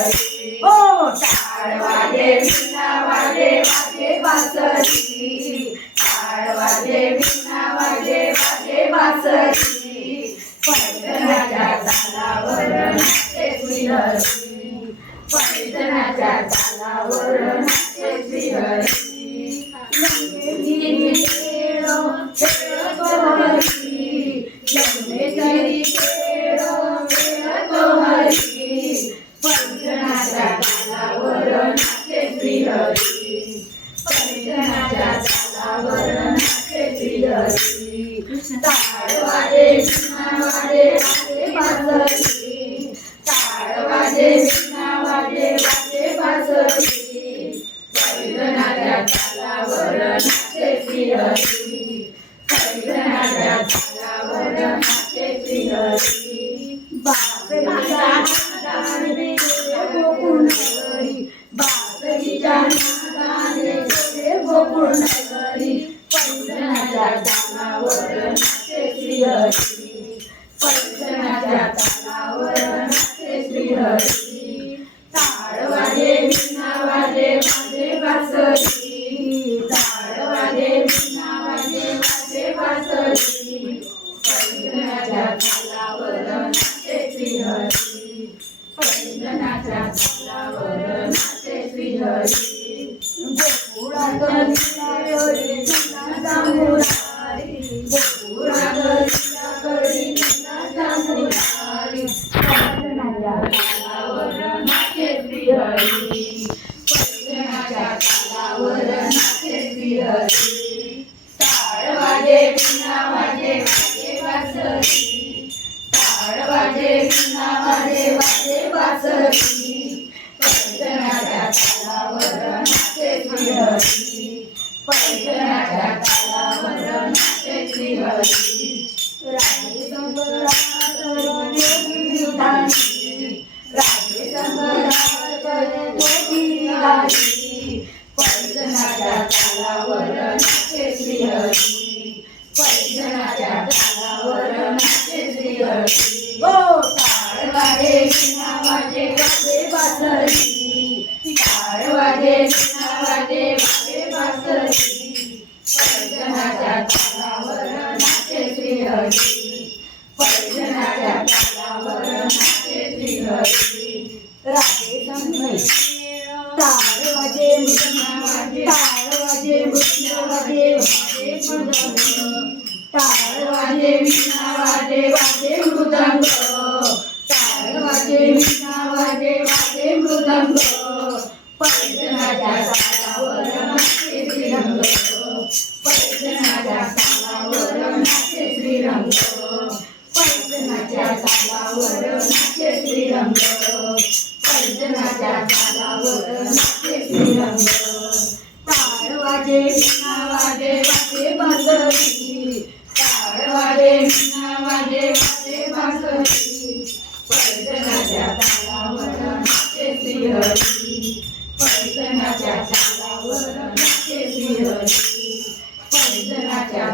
श्रीहरी हो टाळ वाजे वीणा वाजे वाजे बासरी टाळ वाजे वीणा वाजे वाजे बासरी पैठणाच्या तालावर नाचे श्रीहरी पैठणाच्या तालावर नाचे श्रीहरी लंगेगिरी खेळो खेळतो हरी लंगेगिरी खेळो खेळतो हरी पैठणाच्या तालावर नाचे श्रीहरी पैठणाच्या तालावर नाचे श्रीहरी टाळ वाजे वीणा वाजे वाजे बासरी टाळ वाजे वीणा वाजे वाजे बासरी पैठणाच्या तालावर नाचे श्रीहरी पैठणाच्या तालावर नाचे श्रीहरी बासरीच्या नादाने गोकुळ नगरी बासरीच्या नादाने गोकुळ नगरी पैठणाच्या तालावर नाचे श्रीहरी पैठणाच्या तालावर नाचे श्रीहरी टाळ वाजे वीणा वाजे वाजे बासरी टाळ वाजे वीणा वाजे वाजे बासरी पैठणाच्या तालावर नाचे श्रीहरी पैठणाच्या तालावर नाचे श्रीहरी गोकुळात लीलाकरी नंदाचा मुरारी गोकुळात लीलाकरी नंदाचा मुरारी पैठणाच्या तालावर नाचे श्रीहरी पैठणाच्या तालावर नाचे श्रीहरी टाळ वाजे वीणा वाजे वाजे बासरी टाळ वाजे वीणा वाजे वाजे बासरी पैठणाच्या तालावर नाचे श्रीहरी पैठणाच्या तालावर नाचे श्रीहरी राजे संबरात जोगी धानी राजे संबरात जोगी धानी पैठणाच्या तालावर नाचे श्रीहरी पैठणाच्या तालावर नाचे श्रीहरी हो टाळ वाजे वीणा वाजे वाजे बासरी टाळ वाजे वीणा वाजे वाजे बासरी पैठणाच्या तालावर नाचे श्रीहरी पैठणाच्या तालावर नाचे श्रीहरी राजे संघ टाळ वाजे वीणा वाजे टाळ वाजे वीणा वाजे वाजे मृदंग टाळ वाजे वीणा वाजे वाजे मृदंग टाळ वाजे वीणा वाजे वाजे मृदंग पैठणाच्या तालावर नाचे श्रीरंग पैठणाच्या तालावर नाचे श्रीरंग पैठणाच्या तालावर नाचे श्रीरंग पैठणाच्या तालावर नाचे श्रीरंग टाळ वाजे वीणा वाजे वाजे बासरी टाळ वाजे वीणा वाजे वाजे बासरी पैठणाच्या तालावर नाचे श्रीहरी पैठणाच्या तालावर नाचे श्रीहरी पैठणाच्या